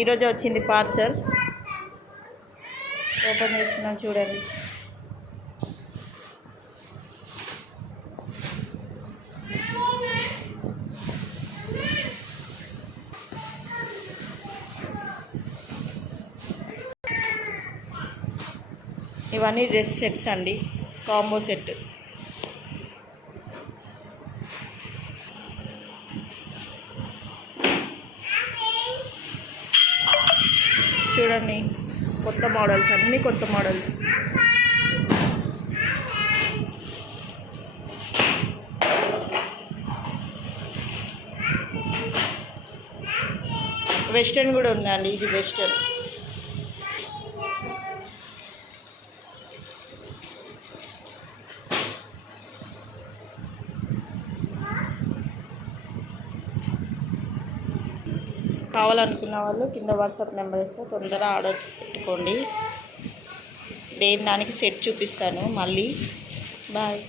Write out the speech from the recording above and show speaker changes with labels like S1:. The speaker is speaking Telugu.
S1: ఈరోజు వచ్చింది పార్సల్. ఓపెన్ చేస్తున్నాం చూడండి. ఇవన్నీ డ్రెస్ సెట్స్ అండి. Combo set. చూడండి. కొత్త మోడల్స్ అన్నీ కొత్త మోడల్స్. వెస్ట్రన్ కూడా ఉందండి ఇది వెస్ట్రన్. కావాలనుకున్న వాళ్ళు కింద వాట్సాప్ నెంబర్ ఇస్తే తొందరగా ఆర్డర్ పెట్టుకోండి. దేని దానికి సెట్ చూపిస్తాను. మళ్ళీ బాయ్.